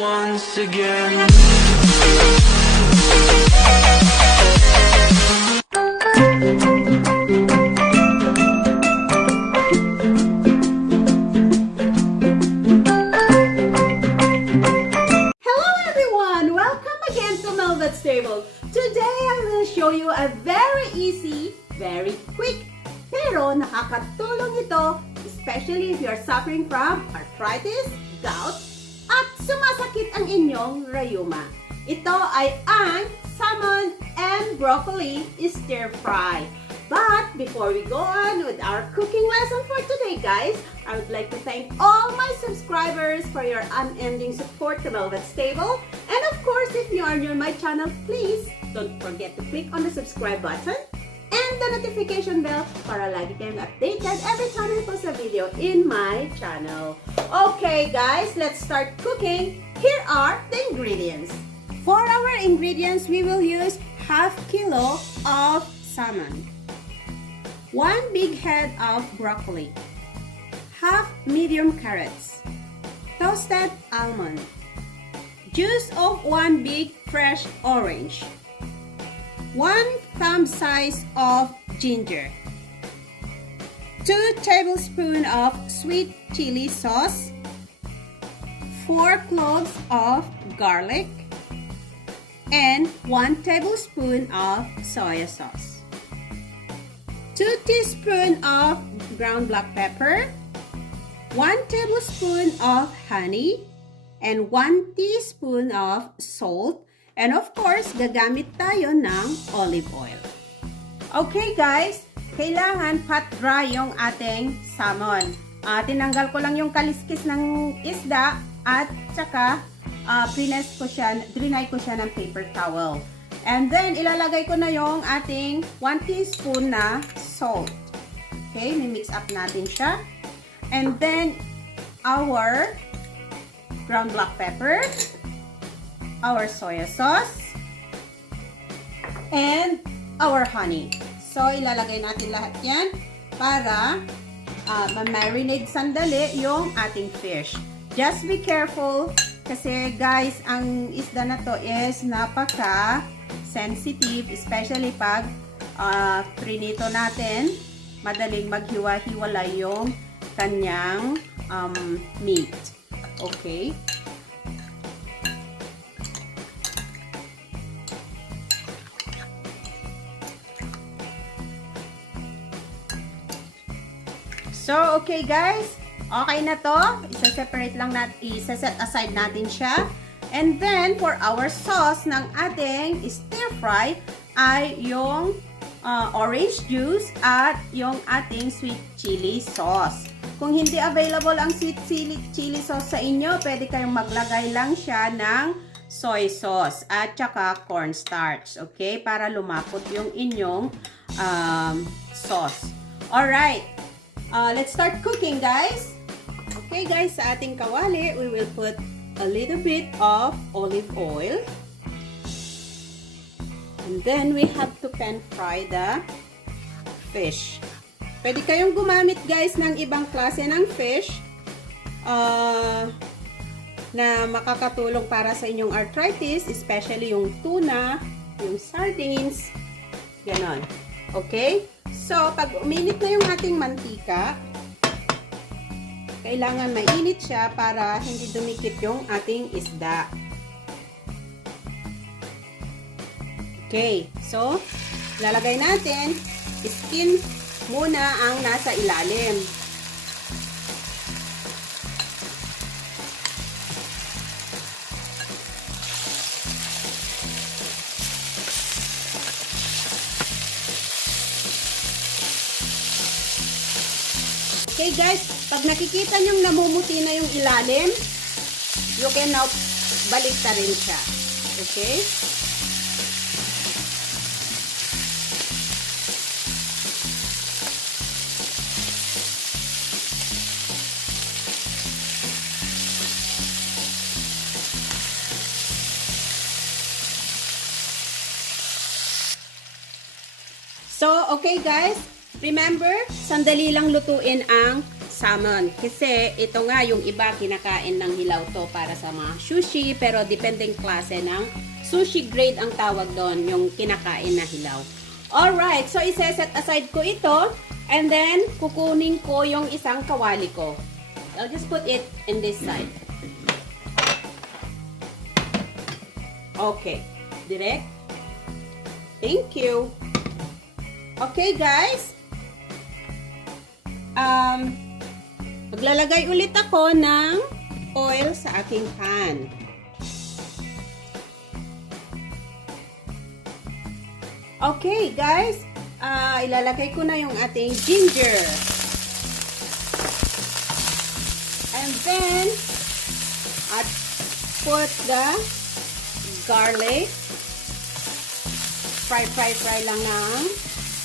once again. Table. Today I will show you a very easy, very quick, pero nakakatulong ito, especially if you're suffering from arthritis, gout, at sumasakit ang inyong rayuma. Ito ay ang salmon and broccoli stir-fry. But before we go on with our cooking lesson for today, guys, I would like to thank all my subscribers for your unending support to Mhelbeth's Table. And of course, if you are new on my channel, please don't forget to click on the subscribe button and the notification bell para lagi kayong updated every time I post a video in my channel. Okay, guys, let's start cooking. Here are the ingredients. For our ingredients, we will use half kilo of salmon, 1 big head of broccoli, half medium carrots, toasted almond, juice of 1 big fresh orange, 1 thumb size of ginger, 2 tablespoons of sweet chili sauce, 4 cloves of garlic, and 1 tablespoon of soy sauce. 2 teaspoons of ground black pepper, 1 tablespoon of honey, and 1 teaspoon of salt. And of course, gagamit tayo ng olive oil. Okay guys, kailangan pat dry yung ating salmon. Tinanggal ko lang yung kaliskis ng isda at saka drinay ko siya ng paper towel. And then, ilalagay ko na yung ating 1 teaspoon na salt. Okay, mimix up natin siya. And then, our ground black pepper, our soy sauce, and our honey. So, ilalagay natin lahat yan para ma-marinate sandali yung ating fish. Just be careful kasi guys, ang isda na to is napaka-sensitive, especially pag prinito natin, madaling maghiwa-hiwala yung kanyang meat. Okay? So, okay guys, okay na to. Isa-separate lang natin, isa-set aside natin siya. And then, for our sauce ng ating stir-fry ay yung orange juice at yung ating sweet chili sauce. Kung hindi available ang sweet chili sauce sa inyo, pwede kayong maglagay lang siya ng soy sauce at saka cornstarch. Okay? Para lumapot yung inyong sauce. Alright. Let's start cooking, guys. Okay guys, sa ating kawali, we will put a little bit of olive oil. And then, we have to pan fry the fish. Pwede kayong gumamit guys ng ibang klase ng fish na makakatulong para sa inyong arthritis, especially yung tuna, yung sardines, ganon. Okay? So, pag uminit na yung ating mantika, kailangan mainit siya para hindi dumikit yung ating isda. Okay. So, lalagay natin, skin muna ang nasa ilalim. Okay guys, pag nakikita nyong namumuti na yung ilalim, you can now balik ta rin siya. Okay? So, okay guys, remember, sandali lang lutuin ang salmon. Kasi ito nga, yung iba kinakain ng hilaw to para sa mga sushi, pero depending klase ng sushi grade ang tawag doon, yung kinakain na hilaw. Alright, so iseset aside ko ito, and then kukunin ko yung isang kawali ko. I'll just put it in this side. Okay, direct. Thank you. Okay guys, maglalagay ulit ako ng oil sa aking pan. Okay guys, ilalagay ko na yung ating ginger. And then, at put the garlic. Fry lang ng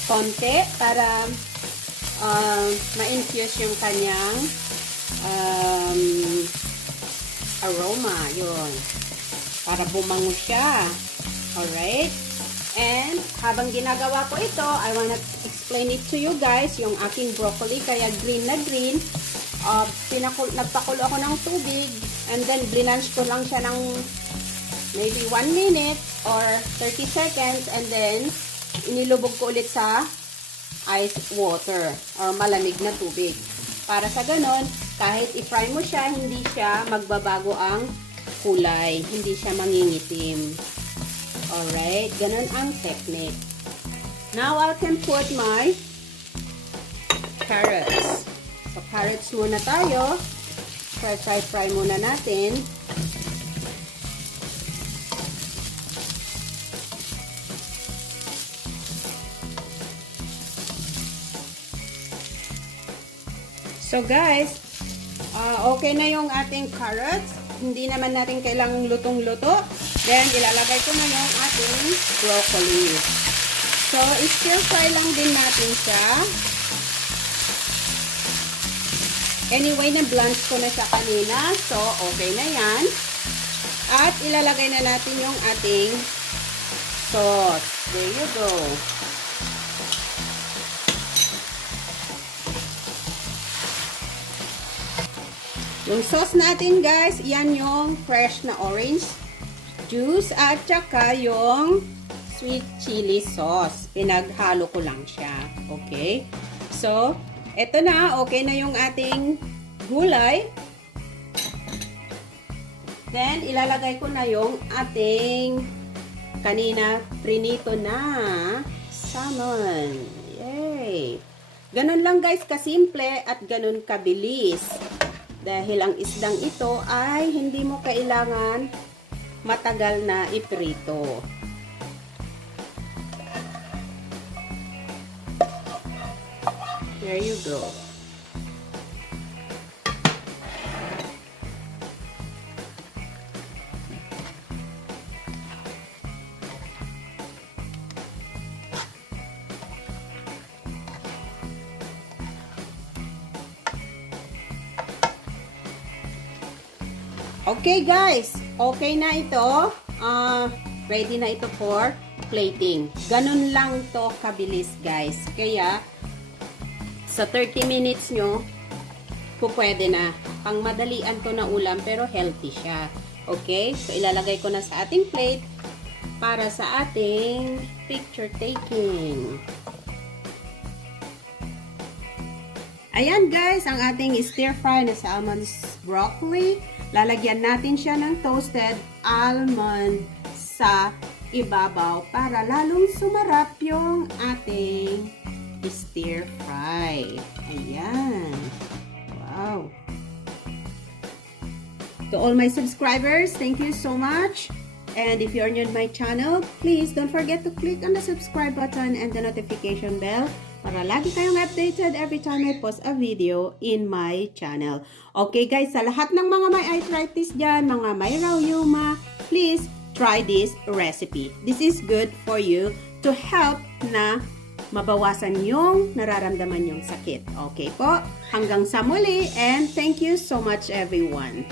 konti para ma-infuse yung kanyang aroma. Yun. Para bumango siya. Alright? And, habang ginagawa ko ito, I wanna explain it to you guys, yung aking broccoli, kaya green na green. Nagpakulo ako ng tubig, and then blanch ko lang siya ng maybe 1 minute or 30 seconds, and then inilubog ko ulit sa ice water or malamig na tubig. Para sa ganon, kahit i-fry mo siya, hindi siya magbabago ang kulay, hindi siya mangingitim. Alright, ganon ang technique. Now, I can put my carrots. So, carrots muna tayo. Fry muna natin. So guys, okay na yung ating carrots. Hindi naman natin kailangang lutong-luto. Then, ilalagay ko na yung ating broccoli. So, stir fry lang din natin siya. Anyway, na-blanch ko na siya kanina. So, okay na yan. At ilalagay na natin yung ating sauce. There you go. Yung sauce natin guys, yan yung fresh na orange juice at saka yung sweet chili sauce. Pinaghalo ko lang siya. Okay? So, eto na. Okay na yung ating gulay. Then, ilalagay ko na yung ating kanina prinito na salmon. Yay! Ganun lang guys kasimple at ganun kabilis. Dahil ang isdang ito ay hindi mo kailangan matagal na iprito. There you go. Okay guys, okay na ito. Ready na ito for plating. Ganun lang to kabilis guys. Kaya sa 30 minutes nyo, pwede na. Pang madalian to na ulam pero healthy siya. Okay, so ilalagay ko na sa ating plate para sa ating picture taking. Ayan guys, ang ating stir fry na almonds broccoli. Lalagyan natin siya ng toasted almond sa ibabaw para lalong sumarap yung ating stir fry. Ayan. Wow. To all my subscribers, thank you so much. And if you're new to my channel, please don't forget to click on the subscribe button and the notification bell para lagi kayong updated every time I post a video in my channel. Okay guys, sa lahat ng mga may arthritis dyan, mga may rheuma, please try this recipe. This is good for you to help na mabawasan yung nararamdaman yung sakit. Okay po? Hanggang sa muli and thank you so much everyone.